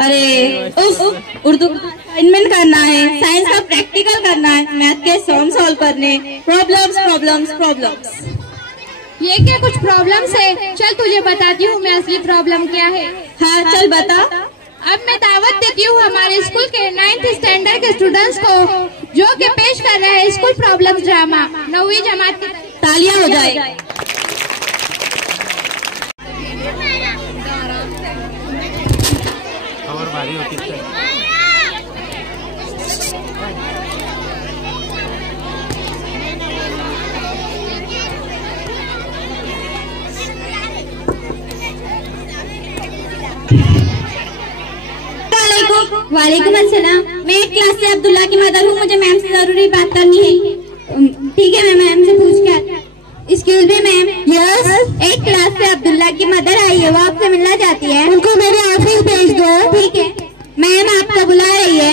अरे उर्दू असाइनमेंट करना है, साइंस का प्रैक्टिकल करना है, मैथ के सम सॉल्व करने, प्रॉब्लम्स। ये क्या कुछ प्रॉब्लम्स है? चल तुझे बताती हूँ मैं असली प्रॉब्लम क्या है। हाँ चल बता। अब मैं दावत देती हूँ हमारे स्कूल के 9th स्टैंडर्ड के स्टूडेंट्स को, जो कि पेश कर रहे हैं स्कूल प्रॉब्लम्स ड्रामा 9वीं जमात की। तालियां हो जाए। और भारी होती है। वालेकुम अस्सलाम। मैं एक क्लास से अब्दुल्ला की मदर हूँ, मुझे मैम से जरूरी बात करनी है। ठीक है, मैं मैम से पूछ के आती हूँ। Excuse me ma'am. यस। एक क्लास से अब्दुल्ला की मदर आई है, वो आपसे मिलना चाहती है। उनको मेरे ऑफिस भेज दो। ठीक है मैम, आपको बुला रही है।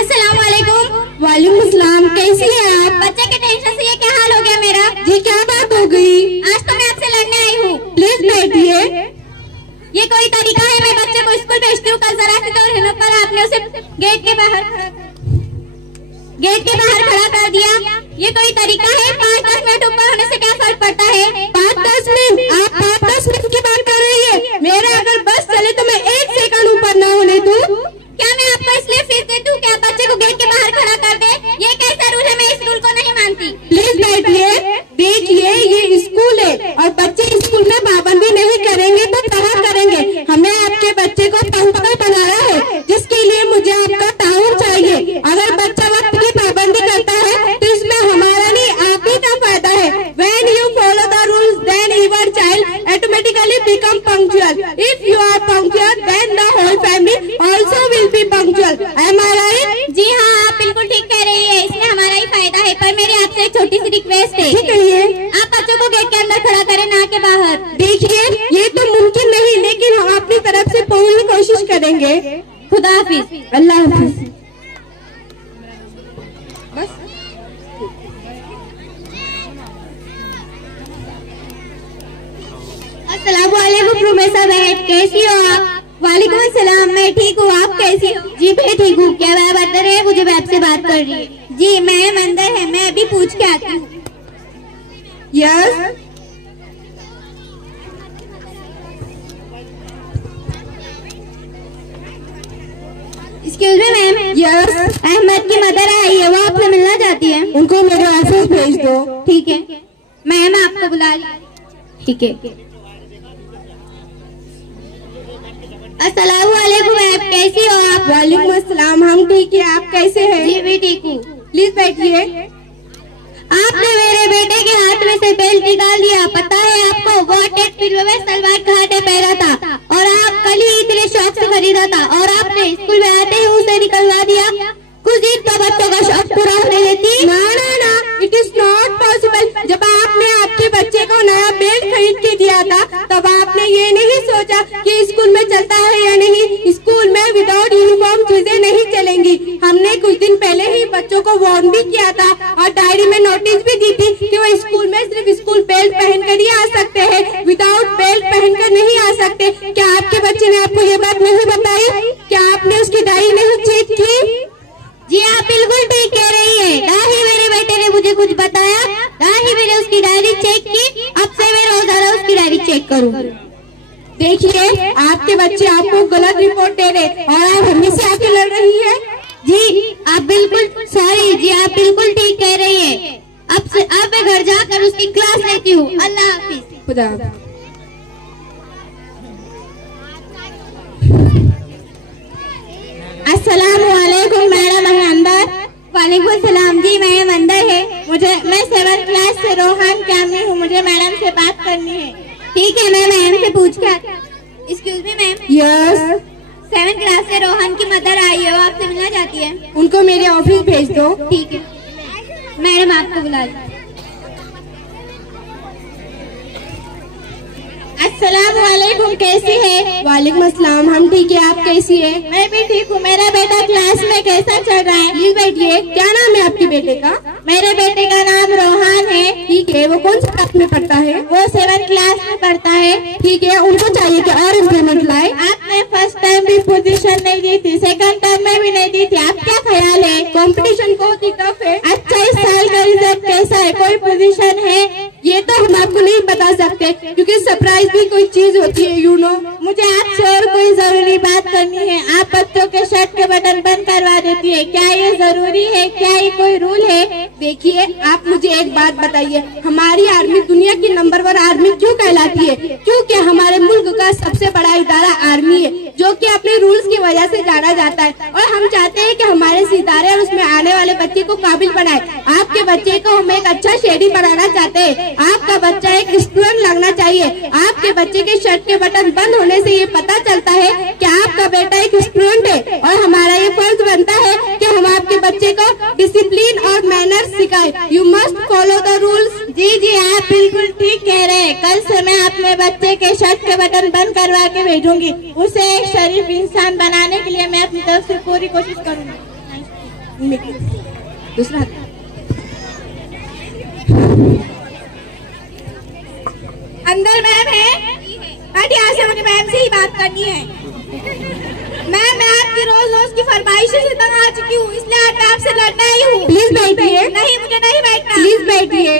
अस्सलाम वालेकुम। वालेकुम अस्सलाम। कैसी है आप? बच्चे के टेंशन से ये क्या हाल हो गया मेरा? जी क्या बात हो गई? आज तो मैं आपसे लड़ने आई हूँ। प्लीज बैठिए। ये कोई तरीका है? मैं बच्चे को स्कूल भेजती हूँ, कल जरा से तो हिम्मत पर आपने उसे गेट के बाहर खड़ा कर दिया। ये कोई तरीका है? 5-10 मिनट ऊपर होने से क्या फर्क पड़ता है? 5-10 मिनट? आप 5-10 मिनट की बात कर रही है? मेरा अगर बस चले तो मैं 1 सेकंड ऊपर न होने दूं? क्या मैं आपको इसलिए फीस देती हूँ कि आप बच्चे को गेट के बाहर खड़ा कर दे? ये कैसा रूल है? मैं इस रूल को नहीं मानती। प्लीज बैठिए। देखिए ये स्कूल है और बच्चे स्कूल में पाबंदी नहीं करेंगे तो कहाँ करेंगे? हमें आपके बच्चे को पंक्चर बनाया है, जिसके लिए मुझे आपका ताउन चाहिए। अगर बच्चा वक्त की पाबंदी करता है तो इसमें हमारा नहीं आप ही का फायदा है। When you follow the rules, then your child automatically become punctual. If you are punctual, then the whole family also will be punctual. Am I right? जी हाँ, आप बिल्कुल ठीक कह रही है, इसमें हमारा ही फायदा है। पर मेरे आपसे एक छोटी सी रिक्वेस्ट है। ठीक है, आप बच्चों को गेट के अंदर खड़ा करें, ना के बाहर। देखिए ये तो मुमकिन नहीं, लेकिन हम अपनी तरफ से पूरी कोशिश करेंगे। खुदा हाफिज। अल्लाह हाफिज। बस अस्सलाम वालेकुम प्रोफेसर बैठ, कैसी हो आप? वालेकुम अस्सलाम, मैं ठीक हूँ, आप कैसी हो? जी मैं ठीक हूँ। क्या मैम अंदर है? मुझे मैम से बात कर रही है। जी मैम अंदर है, मैं अभी पूछ के आती हूँ। Yes. Excuse me ma'am. Yes. Ahmed की मदर आई है, वो आपसे मिलना चाहती है। उनको मेरे ऑफिस भेज दो। ठीक है मैम, आपको बुला रही। ठीक है। अस्सलाम वालेकुम, आप कैसी हो आप? वालेकुम अस्सलाम, हम ठीक है, आप कैसे हैं? जी भी ठीक हूँ। प्लीज बैठिए। आपने मेरे बेटे के हाथ में से बेल्ट निकाल दिया, पता है आपको? वो टेट फिल्म में सलमान खान ने पहना था और आप कल ही इतने शौक से खरीदा था और आपने स्कूल में आते ही उसे निकलवा दिया। कुछ दिन तो बच्चों का शौक पूरा होने देती। ना, इट इज नॉट पॉसिबल। जब आपने आपके बच्चे को नया बेल्ट खरीद के दिया था तब आपने ये नहीं सोचा कि स्कूल में चलता है या नहीं। स्कूल में विदाउट यूनिफॉर्म चीजें नहीं चलेंगी। हमने कुछ दिन पहले ही बच्चों को वार्न भी किया था और डायरी में नोटिस भी दी थी कि वो स्कूल में सिर्फ स्कूल बेल्ट पहनकर ही आ सकते हैं, विदाउट बेल्ट पहनकर नहीं आ सकते। क्या आपके बच्चे ने आपको ये बात नहीं बताई? क्या आपने उसकी डायरी नहीं चेक की? जी आप बिल्कुल ठीक कह रही है, ना ही मेरे बेटे ने मुझे कुछ बताया, ना ही मैंने उसकी डायरी चेक की। अब से मैं रोजाना उसकी डायरी चेक करूँ। देखिए आपके बच्चे आपको गलत रिपोर्ट दे रहे और आप हमें से आके लड़ रही है। जी आप बिल्कुल सॉरी, जी आप बिल्कुल ठीक कह रही है। अब मैं घर जाकर उसकी क्लास लेती हूँ। अल्लाह हाफिज। खुदा। अस्सलाम वालेकुम मैडम, अंदर। वालेकुम सलाम। जी मैम अंदर है। मैं 7th क्लास से रोहान कामी हूँ, मुझे मैडम से बात करनी है। ठीक है मैं मैम से पूछ कर। Excuse me ma'am. Yes. 7th class से रोहान की मदर आई है, वो आपसे मिलना चाहती है। उनको मेरे ऑफिस भेज दो। ठीक है मैडम, आपको बुला ली। अस्सलाम वालेकुम, कैसी है? वालेकुम अस्सलाम, हम ठीक है, आप कैसी है? मैं भी ठीक हूँ। मेरा बेटा क्लास में कैसा चल रहा है? प्लीज बैठिए। क्या नाम है आपके बेटे का? मेरे बेटे का नाम रोहान है। ठीक है में पढ़ता है? वो 7th क्लास में पढ़ता है। ठीक है, उनको चाहिए कि और इम्प्रूवमेंट लाए। आपने फर्स्ट टाइम भी पोजीशन नहीं दी थी, सेकंड टाइम में भी नहीं दी थी, आप क्या ख्याल है? कंपटीशन बहुत ही टफ है। अच्छा, इस साल का रिजल्ट कैसा है? कोई पोजीशन है? ये तो हम आपको नहीं बता सकते क्योंकि सरप्राइज भी कोई चीज होती है, यू नो। मुझे आपसे और कोई जरूरी बात करनी है। आप बच्चों के शर्ट के बटन बंद करवा देती है, क्या ये जरूरी है? क्या ये कोई रूल है? देखिए, आप मुझे एक बात बताइए, हमारी आर्मी दुनिया की नंबर 1 आर्मी क्यों कहलाती है? क्योंकि हमारे मुल्क का सबसे बड़ा इदारा आर्मी है, जो कि अपने रूल्स की वजह से जाना जाता है। और हम चाहते हैं कि हमारे सितारे और उसमें आने वाले बच्चे को काबिल बनाए। आपके बच्चे को हम एक अच्छा शेडी बनाना चाहते हैं। आपका बच्चा एक स्टूडेंट लगना चाहिए। आपके बच्चे के शर्ट के बटन बंद होने से ये पता चलता है कि आपका बेटा एक स्टूडेंट है। और हमारा ये फर्ज बनता है कि हम आपके बच्चे को डिसिप्लिन और मैनर्स सिखाएं। You must follow the rules. जी जी, आप बिल्कुल ठीक कह रहे हैं। कल से मैं अपने बच्चे के शर्ट के बटन बंद करवा के भेजूंगी। उसे एक शरीफ इंसान बनाने के लिए मैं अपनी तरफ से पूरी कोशिश करूंगी। दूसरा अंदर मैम है, हट यहाँ से, मुझे मैम से ही बात करनी है। मैम, मैं आपकी रोज रोज की फरमाइशों से तंग आ चुकी हूँ, इसलिए आज मैं आपसे लड़ना ही हूँ। प्लीज बैठिए। नहीं, मुझे नहीं बैठना। प्लीज बैठिए।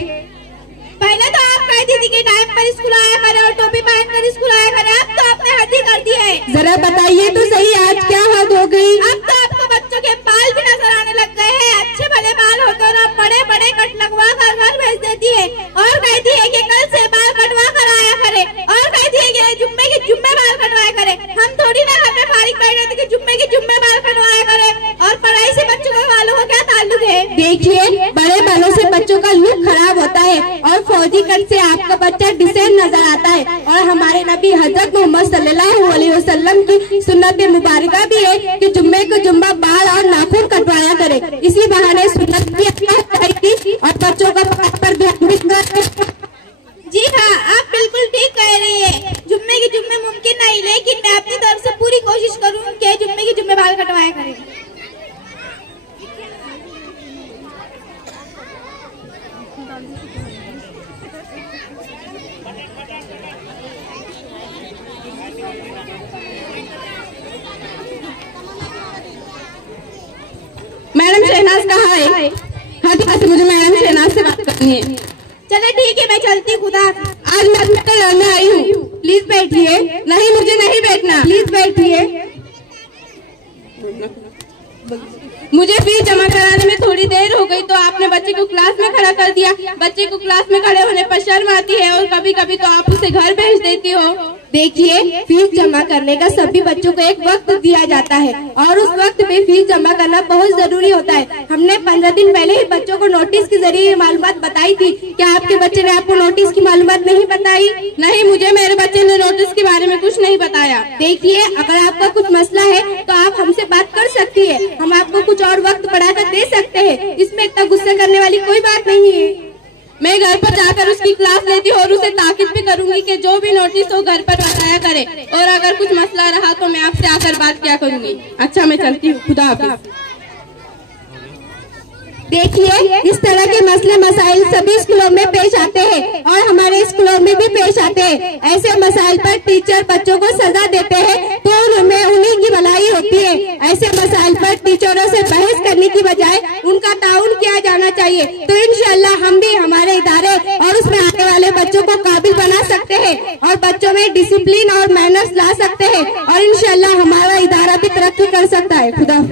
पहले तो आप कहती थी कि टाइम पर स्कूल आया करे और टोपी पहन कर स्कूल आया करे, अब तो आपने हद ही कर दी है। जरा बताइए तो सही, आज क्या हद हो गई? अब तो आपको बच्चों के बाल भी नजर आने लग गए हैं। अच्छे भले बाल होते और आप बड़े बड़े कट लगवा कर घर भेज देती है और कहती है कि कल से बाल कटवा कर आया करे और कहती है कि जुम्मे के जुम्मे बाल कटवाया करे। हम थोड़ी ना घर में फारिग बैठ रहे थे कि जुम्मे के जुम्मे बाल कटवाया करे। और पढ़ाई से बच्चों के बालों का क्या ताल्लुक है? देखिए, बड़े बालों से बच्चों का लुक खराब होता है और फौजी कट से आपका बच्चा डिसेंट नजर आता है। और हमारे नबी हजरत मोहम्मद सल्लल्लाहु अलैहि वसल्लम की सुन्नत मुबारका भी है कि जुम्मे को जुम्मा बाल और नाखून कटवाया करे। इसी बहाने सुन्नत भी अच्छी और बच्चों का पर ध्यान भी। जी हाँ, आप बिल्कुल ठीक कह रही है। जुम्मे की जुम्मे मुमकिन नहीं, लेकिन मैं अपनी तरफ से पूरी कोशिश करूँ कि जुम्मे की जुम्मे बाल कटवाया करें। मैडम शहनाज कहाँ है? हाँ, ठीक है, मुझे मैडम शहनाज से बात करनी है। चलो ठीक है, मैं चलती। खुदा, आज मैं आपको लड़ने आई हूँ। प्लीज बैठिए। नहीं, मुझे नहीं बैठना। प्लीज बैठिए। मुझे फीस जमा कराने में थोड़ी देर हो गई तो आपने बच्चे को क्लास में खड़ा कर दिया। बच्चे को क्लास में खड़े होने पर शर्म आती है और कभी कभी तो आप उसे घर भेज देती हो। देखिए, फीस जमा करने का सभी बच्चों को एक वक्त दिया जाता है और उस वक्त में फीस जमा करना बहुत जरूरी होता है। हमने 15 दिन पहले ही बच्चों को नोटिस के जरिए मालूमात बताई थी। क्या आपके बच्चे ने आपको नोटिस की मालूमात नहीं बताई? नहीं, मुझे मेरे बच्चे ने नोटिस के बारे में कुछ नहीं बताया। देखिए, अगर आपका कुछ मसला है तो आप हमसे बात कर सकती है। हम आपको कुछ और वक्त बढ़ाकर दे सकते हैं। इसमें इतना गुस्सा करने वाली कोई बात नहीं है। मैं घर पर जाकर उसकी क्लास लेती हूँ और उसे ताकीद भी करूंगी कि जो भी नोटिस हो घर पर बताया करे और अगर कुछ मसला रहा तो मैं आपसे आकर बात किया करूंगी। अच्छा, मैं चलती हूँ। खुदा हाफिज। देखिए, इस तरह के मसले मसाइल सभी स्कूलों में पेश आते हैं और हमारे स्कूलों में भी पेश आते हैं। ऐसे मसाइल पर टीचर बच्चों को सजा देते हैं तो उनमें उन्हीं की भलाई होती है। ऐसे मसाइल पर टीचरों से बहस करने की बजाय उनका ताउन किया जाना चाहिए। तो इंशाअल्लाह हम भी हमारे इदारे और उसमें आने वाले बच्चों को काबिल बना सकते हैं और बच्चों में डिसिप्लिन और मैनर्स ला सकते हैं और इंशाअल्लाह हमारा इदारा भी तरक्की कर सकता है। खुदा।